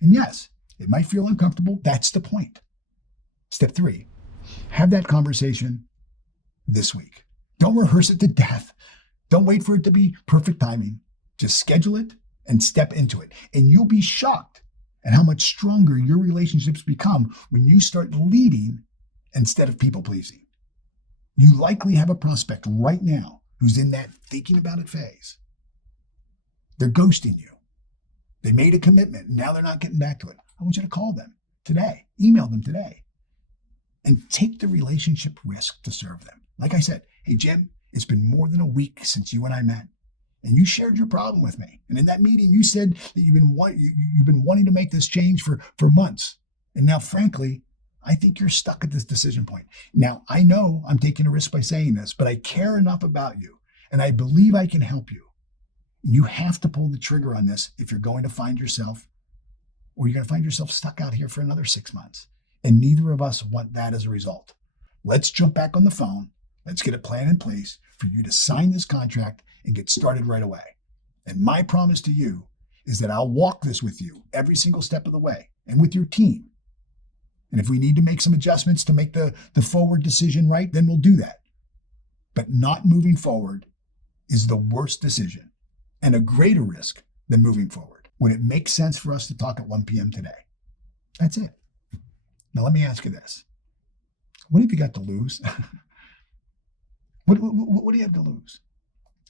And yes, it might feel uncomfortable. That's the point. Step three, have that conversation this week. Don't rehearse it to death. Don't wait for it to be perfect timing. Just schedule it and step into it. And you'll be shocked at how much stronger your relationships become when you start leading instead of people pleasing. You likely have a prospect right now who's in that thinking about it phase. They're ghosting you. They made a commitment. Now they're not getting back to it. I want you to call them today. Email them today. And take the relationship risk to serve them. Like I said, hey, Jim, it's been more than a week since you and I met. And you shared your problem with me. And in that meeting, you said that you've been wanting to make this change for months. And now, frankly, I think you're stuck at this decision point. Now, I know I'm taking a risk by saying this, but I care enough about you, and I believe I can help you. You have to pull the trigger on this if you're going to find yourself, or you're going to find yourself stuck out here for another 6 months. And neither of us want that as a result. Let's jump back on the phone. Let's get a plan in place for you to sign this contract and get started right away. And my promise to you is that I'll walk this with you every single step of the way and with your team. And if we need to make some adjustments to make the forward decision right, then we'll do that. But not moving forward is the worst decision and a greater risk than moving forward when it makes sense for us to talk at 1 p.m. today. That's it. Now, let me ask you this. What have you got to lose? What do you have to lose?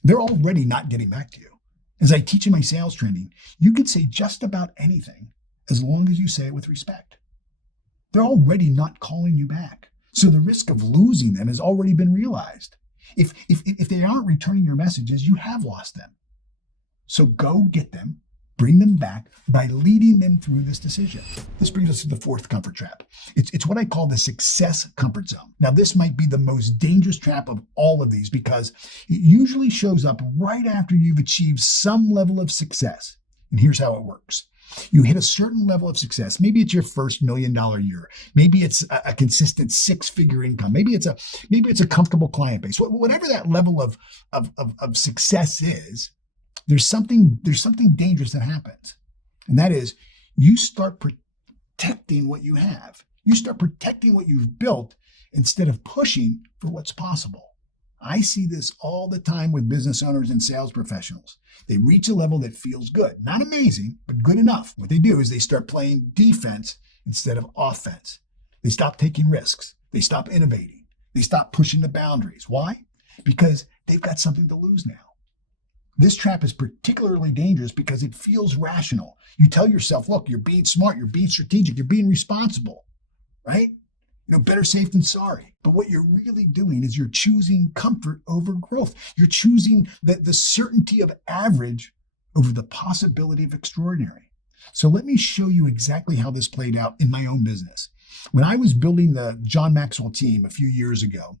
They're already not getting back to you. As I teach in my sales training, you could say just about anything as long as you say it with respect. They're already not calling you back. So the risk of losing them has already been realized. If they aren't returning your messages, you have lost them. So go get them, bring them back by leading them through this decision. This brings us to the fourth comfort trap. It's what I call the success comfort zone. Now, this might be the most dangerous trap of all of these because it usually shows up right after you've achieved some level of success. And here's how it works. You hit a certain level of success. Maybe it's your first $1 million year. Maybe it's a consistent six-figure income. Maybe it's a comfortable client base. Whatever that level of success is, there's something dangerous that happens. And that is you start protecting what you have. You start protecting what you've built instead of pushing for what's possible. I see this all the time with business owners and sales professionals. They reach a level that feels good. Not amazing, but good enough. What they do is they start playing defense instead of offense. They stop taking risks. They stop innovating. They stop pushing the boundaries. Why? Because they've got something to lose now. This trap is particularly dangerous because it feels rational. You tell yourself, look, you're being smart, you're being strategic, you're being responsible, right? Better safe than sorry. But what you're really doing is you're choosing comfort over growth. You're choosing the certainty of average over the possibility of extraordinary. So let me show you exactly how this played out in my own business. When I was building the John Maxwell team a few years ago,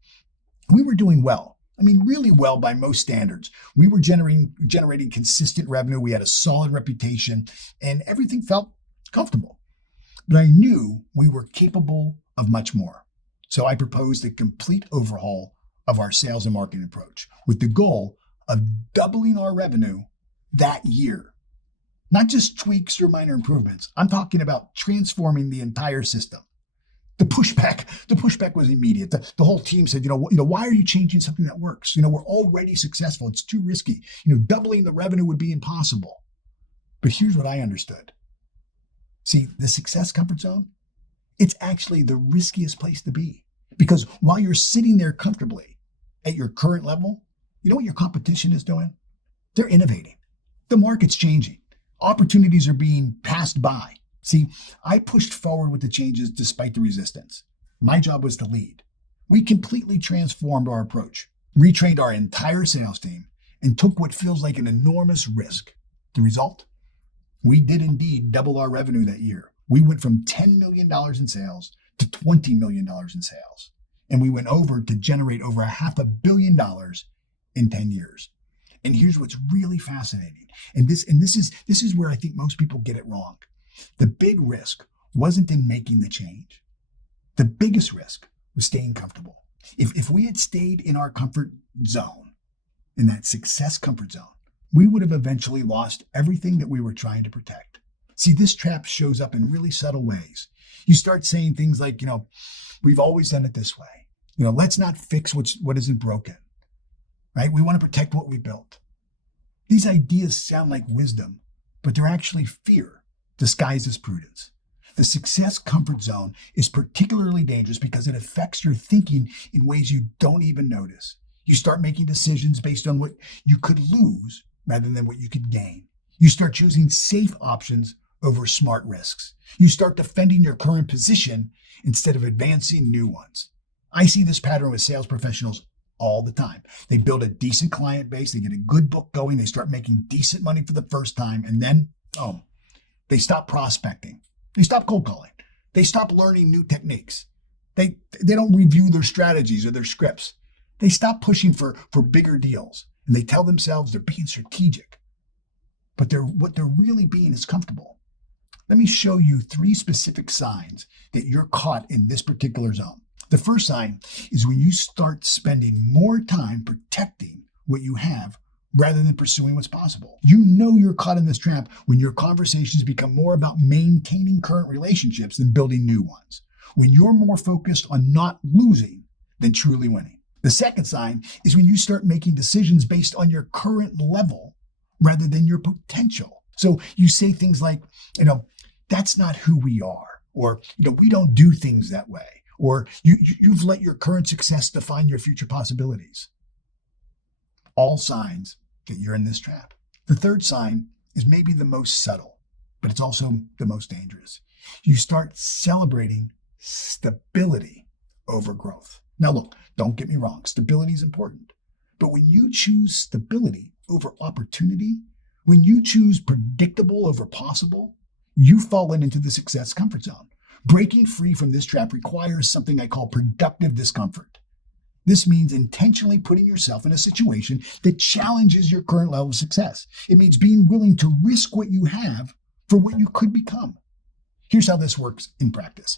we were doing well. I mean, really well by most standards. We were generating consistent revenue. We had a solid reputation and everything felt comfortable. But I knew we were capable of much more. So I proposed a complete overhaul of our sales and marketing approach with the goal of doubling our revenue that year. Not just tweaks or minor improvements. I'm talking about transforming the entire system. The pushback was immediate. The whole team said, why are you changing something that works? We're already successful. It's too risky. Doubling the revenue would be impossible. But here's what I understood. See, the success comfort zone, it's actually the riskiest place to be. Because while you're sitting there comfortably at your current level, you know what your competition is doing? They're innovating. The market's changing. Opportunities are being passed by. See, I pushed forward with the changes despite the resistance. My job was to lead. We completely transformed our approach, retrained our entire sales team, and took what feels like an enormous risk. The result? We did indeed double our revenue that year. We went from $10 million in sales to $20 million in sales. And we went over to generate over $500 million in 10 years. And here's what's really fascinating. And this is where I think most people get it wrong. The big risk wasn't in making the change. The biggest risk was staying comfortable. If we had stayed in our comfort zone, in that success comfort zone, we would have eventually lost everything that we were trying to protect. See, this trap shows up in really subtle ways. You start saying things like, we've always done it this way. Let's not fix what isn't broken, right? We want to protect what we built. These ideas sound like wisdom, but they're actually fear disguised as prudence. The success comfort zone is particularly dangerous because it affects your thinking in ways you don't even notice. You start making decisions based on what you could lose rather than what you could gain. You start choosing safe options over smart risks. You start defending your current position instead of advancing new ones. I see this pattern with sales professionals all the time. They build a decent client base, they get a good book going, they start making decent money for the first time, and then, they stop prospecting. They stop cold calling. They stop learning new techniques. They don't review their strategies or their scripts. They stop pushing for bigger deals, and they tell themselves they're being strategic. But what they're really being is comfortable. Let me show you 3 specific signs that you're caught in this particular zone. The first sign is when you start spending more time protecting what you have rather than pursuing what's possible. You know you're caught in this trap when your conversations become more about maintaining current relationships than building new ones. When you're more focused on not losing than truly winning. The second sign is when you start making decisions based on your current level rather than your potential. So you say things like, that's not who we are, or, we don't do things that way, or you've let your current success define your future possibilities. All signs that you're in this trap. The third sign is maybe the most subtle, but it's also the most dangerous. You start celebrating stability over growth. Now look, don't get me wrong, stability is important. But when you choose stability over opportunity, when you choose predictable over possible, you've fallen into the success comfort zone. Breaking free from this trap requires something I call productive discomfort. This means intentionally putting yourself in a situation that challenges your current level of success. It means being willing to risk what you have for what you could become. Here's how this works in practice.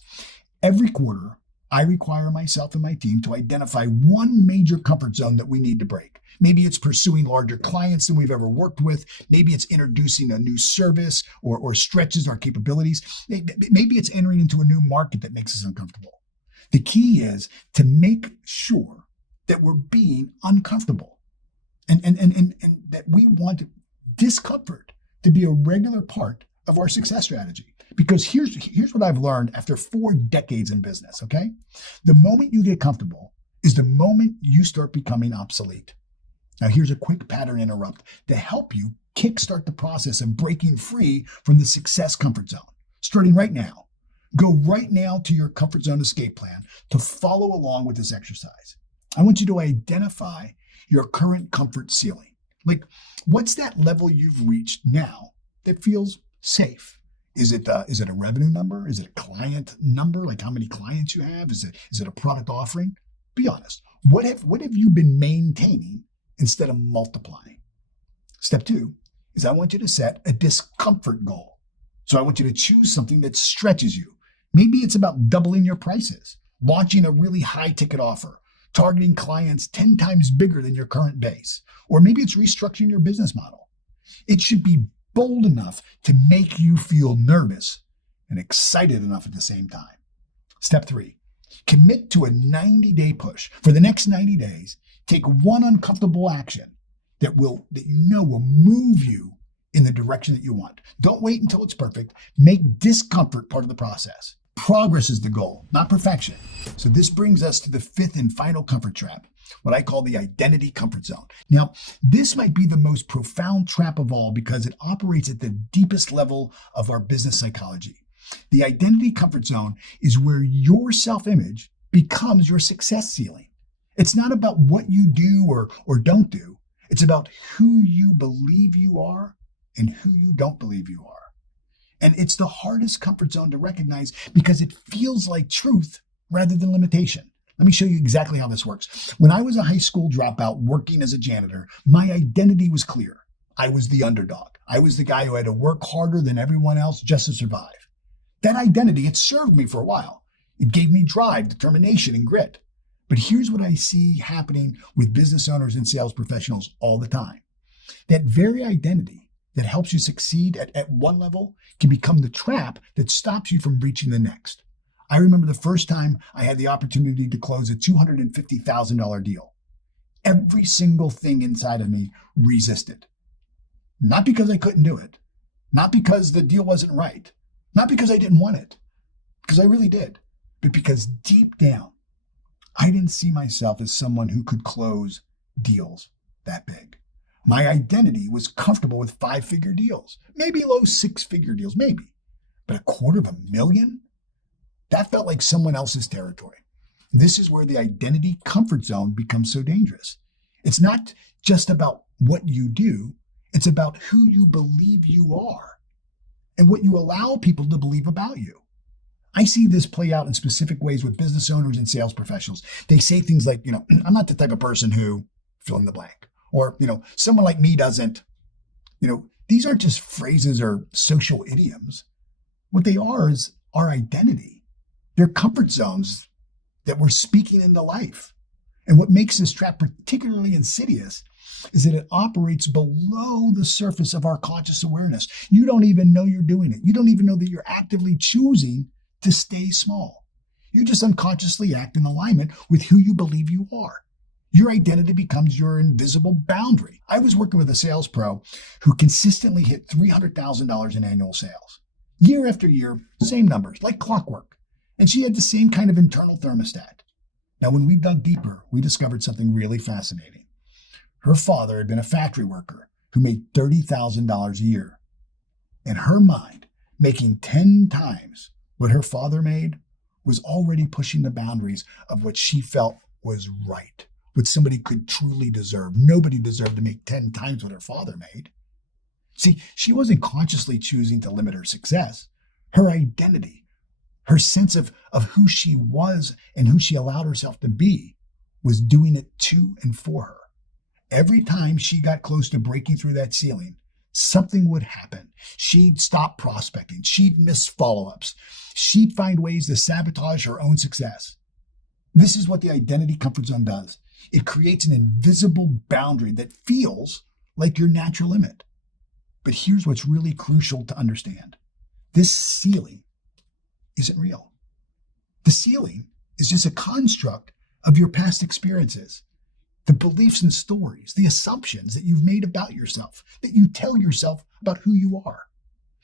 Every quarter, I require myself and my team to identify one major comfort zone that we need to break. Maybe it's pursuing larger clients than we've ever worked with. Maybe it's introducing a new service or stretches our capabilities. Maybe it's entering into a new market that makes us uncomfortable. The key is to make sure that we're being uncomfortable and that we want discomfort to be a regular part of our success strategy. Because here's what I've learned after 4 decades in business, okay? The moment you get comfortable is the moment you start becoming obsolete. Now, here's a quick pattern interrupt to help you kickstart the process of breaking free from the success comfort zone. Starting right now, go right now to your comfort zone escape plan to follow along with this exercise. I want you to identify your current comfort ceiling. Like, what's that level you've reached now that feels safe? Is it a revenue number? Is it a client number? Like how many clients you have? Is it a product offering? Be honest. What have you been maintaining instead of multiplying? Step 2 is I want you to set a discomfort goal. So I want you to choose something that stretches you. Maybe it's about doubling your prices, launching a really high ticket offer, targeting clients 10 times bigger than your current base, or maybe it's restructuring your business model. It should be bold enough to make you feel nervous and excited enough at the same time. Step 3, commit to a 90-day push. For the next 90 days, take one uncomfortable action that will move you in the direction that you want. Don't wait until it's perfect. Make discomfort part of the process. Progress is the goal, not perfection. So this brings us to the 5th and final comfort trap, what I call the identity comfort zone. Now, this might be the most profound trap of all because it operates at the deepest level of our business psychology. The identity comfort zone is where your self-image becomes your success ceiling. It's not about what you do or don't do. It's about who you believe you are and who you don't believe you are. And it's the hardest comfort zone to recognize because it feels like truth rather than limitation. Let me show you exactly how this works. When I was a high school dropout working as a janitor, my identity was clear. I was the underdog. I was the guy who had to work harder than everyone else just to survive. That identity, it served me for a while. It gave me drive, determination, and grit. But here's what I see happening with business owners and sales professionals all the time. That very identity that helps you succeed at one level can become the trap that stops you from reaching the next. I remember the first time I had the opportunity to close a $250,000 deal. Every single thing inside of me resisted. Not because I couldn't do it, not because the deal wasn't right, not because I didn't want it, because I really did, but because deep down, I didn't see myself as someone who could close deals that big. My identity was comfortable with 5-figure deals, maybe low 6-figure deals, maybe. But $250,000? That felt like someone else's territory. This is where the identity comfort zone becomes so dangerous. It's not just about what you do, it's about who you believe you are and what you allow people to believe about you. I see this play out in specific ways with business owners and sales professionals. They say things like, I'm not the type of person who fill in the blank. Or, someone like me doesn't. These aren't just phrases or social idioms. What they are is our identity. They're comfort zones that we're speaking into life. And what makes this trap particularly insidious is that it operates below the surface of our conscious awareness. You don't even know you're doing it. You don't even know that you're actively choosing to stay small. You just unconsciously act in alignment with who you believe you are. Your identity becomes your invisible boundary. I was working with a sales pro who consistently hit $300,000 in annual sales. Year after year, same numbers, like clockwork. And she had the same kind of internal thermostat. Now, when we dug deeper, we discovered something really fascinating. Her father had been a factory worker who made $30,000 a year. In her mind, making 10 times what her father made was already pushing the boundaries of what she felt was right, what somebody could truly deserve. Nobody deserved to make 10 times what her father made. See, she wasn't consciously choosing to limit her success. Her identity, her sense of who she was and who she allowed herself to be was doing it to and for her. Every time she got close to breaking through that ceiling, something would happen. She'd stop prospecting. She'd miss follow-ups. She'd find ways to sabotage her own success. This is what the identity comfort zone does. It creates an invisible boundary that feels like your natural limit. But here's what's really crucial to understand. This ceiling isn't real. The ceiling is just a construct of your past experiences, the beliefs and stories, the assumptions that you've made about yourself, that you tell yourself about who you are.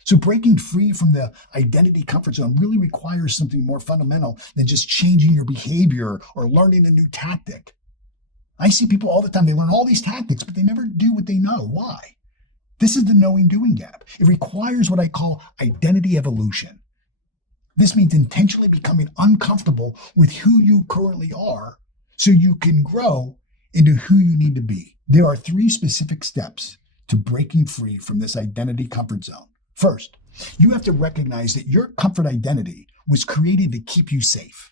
So breaking free from the identity comfort zone really requires something more fundamental than just changing your behavior or learning a new tactic. I see people all the time, they learn all these tactics, but they never do what they know. Why? This is the knowing doing gap. It requires what I call identity evolution. This means intentionally becoming uncomfortable with who you currently are so you can grow into who you need to be. There are 3 specific steps to breaking free from this identity comfort zone. First, you have to recognize that your comfort identity was created to keep you safe,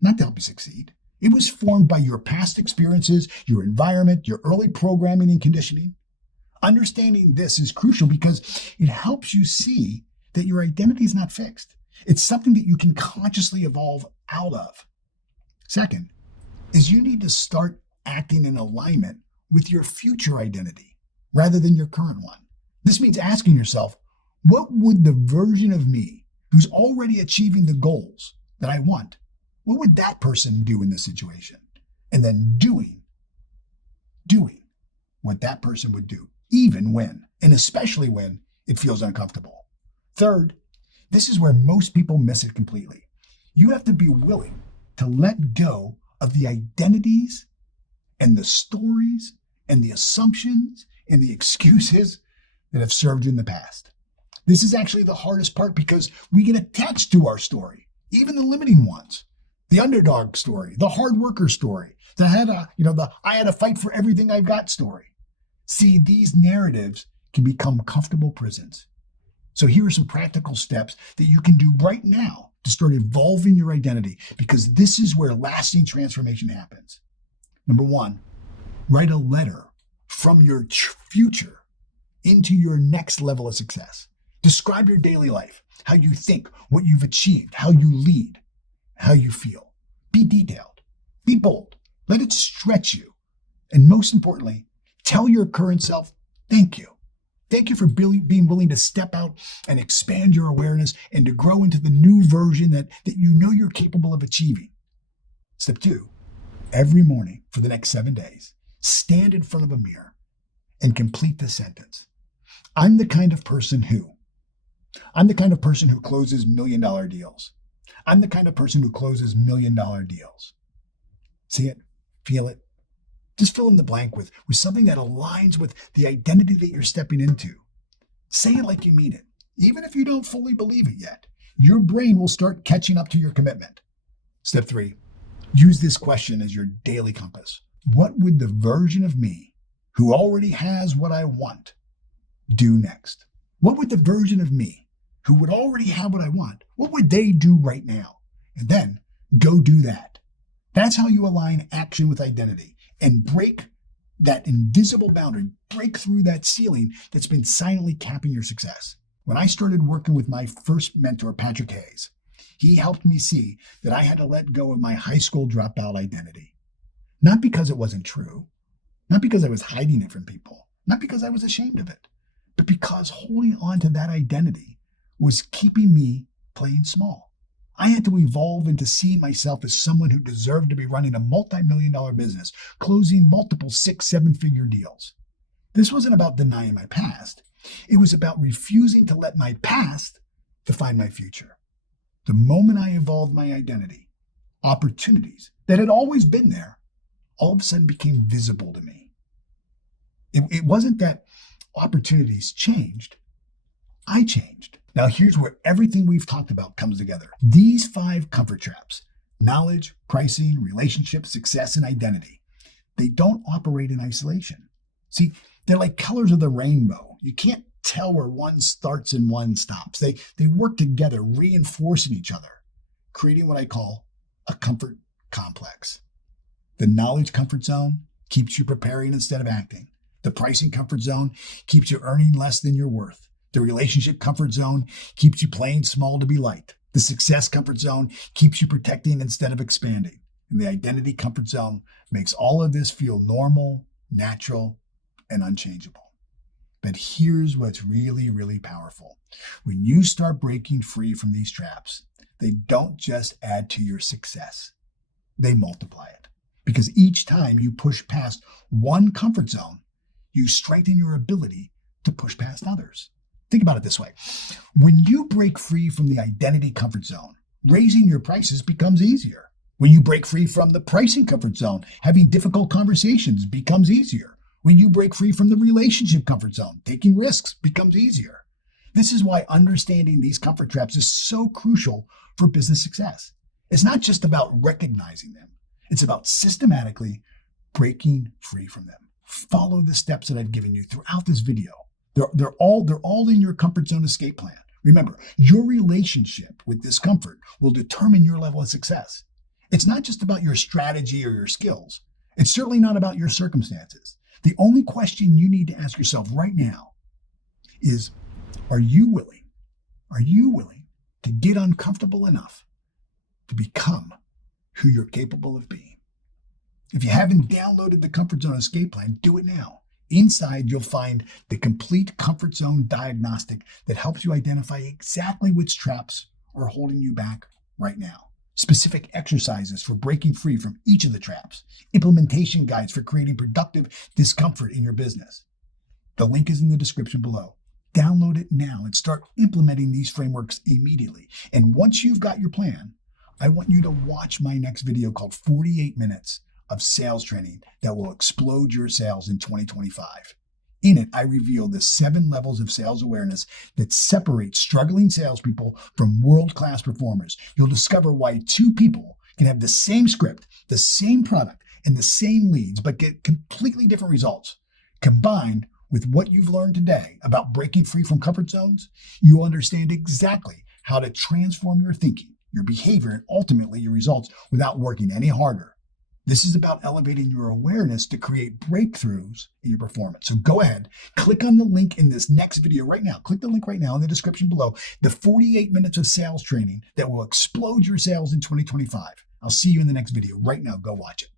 not to help you succeed. It was formed by your past experiences, your environment, your early programming and conditioning. Understanding this is crucial because it helps you see that your identity is not fixed. It's something that you can consciously evolve out of. Second, is you need to start acting in alignment with your future identity rather than your current one. This means asking yourself, what would the version of me who's already achieving the goals that I want, what would that person do in this situation? And then doing what that person would do, even when, and especially when it feels uncomfortable. Third, this is where most people miss it completely. You have to be willing to let go of the identities and the stories and the assumptions and the excuses that have served you in the past. This is actually the hardest part because we get attached to our story, even the limiting ones. The underdog story, the hard worker story, the I had to fight for everything I've got story. See, these narratives can become comfortable prisons. So here are some practical steps that you can do right now to start evolving your identity, because this is where lasting transformation happens. Number 1, write a letter from your future into your next level of success. Describe your daily life, how you think, what you've achieved, how you lead, how you feel. Be detailed, be bold, let it stretch you. And most importantly, tell your current self, thank you. Thank you for being willing to step out and expand your awareness and to grow into the new version that you know you're capable of achieving. Step 2, every morning for the next 7 days, stand in front of a mirror and complete this sentence. I'm the kind of person who closes $1 million deals. I'm the kind of person who closes $1 million deals. See it? Feel it? Just fill in the blank with something that aligns with the identity that you're stepping into. Say it like you mean it. Even if you don't fully believe it yet, your brain will start catching up to your commitment. Step 3, use this question as your daily compass. What would the version of me who already has what I want do next? What would the version of me who would already have what I want, what would they do right now? And then go do that. That's how you align action with identity and break that invisible boundary, break through that ceiling that's been silently capping your success. When I started working with my first mentor, Patrick Hayes, he helped me see that I had to let go of my high school dropout identity. Not because it wasn't true, not because I was hiding it from people, not because I was ashamed of it, but because holding on to that identity was keeping me playing small. I had to evolve into seeing myself as someone who deserved to be running a multi-million-dollar business, closing multiple 6-7-figure deals. This wasn't about denying my past. It was about refusing to let my past define my future. The moment I evolved my identity, opportunities that had always been there, all of a sudden became visible to me. It wasn't that opportunities changed. I changed. Now here's where everything we've talked about comes together. These 5 comfort traps, knowledge, pricing, relationships, success, and identity, they don't operate in isolation. See, they're like colors of the rainbow. You can't tell where one starts and one stops. They work together, reinforcing each other, creating what I call a comfort complex. The knowledge comfort zone keeps you preparing instead of acting. The pricing comfort zone keeps you earning less than you're worth. The relationship comfort zone keeps you playing small to be liked. The success comfort zone keeps you protecting instead of expanding. And the identity comfort zone makes all of this feel normal, natural, and unchangeable. But here's what's really, really powerful. When you start breaking free from these traps, they don't just add to your success, they multiply it. Because each time you push past one comfort zone, you strengthen your ability to push past others. Think about it this way. When you break free from the identity comfort zone, raising your prices becomes easier. When you break free from the pricing comfort zone, having difficult conversations becomes easier. When you break free from the relationship comfort zone, taking risks becomes easier. This is why understanding these comfort traps is so crucial for business success. It's not just about recognizing them. It's about systematically breaking free from them. Follow the steps that I've given you throughout this video. They're all in your comfort zone escape plan. Remember, your relationship with discomfort will determine your level of success. It's not just about your strategy or your skills. It's certainly not about your circumstances. The only question you need to ask yourself right now is, are you willing to get uncomfortable enough to become who you're capable of being? If you haven't downloaded the Comfort Zone Escape Plan, do it now. Inside, you'll find the complete comfort zone diagnostic that helps you identify exactly which traps are holding you back right now. Specific exercises for breaking free from each of the traps, implementation guides for creating productive discomfort in your business. The link is in the description below. Download it now and start implementing these frameworks immediately. And once you've got your plan, I want you to watch my next video called 48 Minutes of Sales Training that will explode your sales in 2025. In it, I reveal the 7 levels of sales awareness that separate struggling salespeople from world-class performers. You'll discover why 2 people can have the same script, the same product, and the same leads, but get completely different results. Combined with what you've learned today about breaking free from comfort zones, you'll understand exactly how to transform your thinking, your behavior, and ultimately your results without working any harder. This is about elevating your awareness to create breakthroughs in your performance. So go ahead, click on the link in this next video right now. Click the link right now in the description below. The 48 minutes of sales training that will explode your sales in 2025. I'll see you in the next video. Right now, go watch it.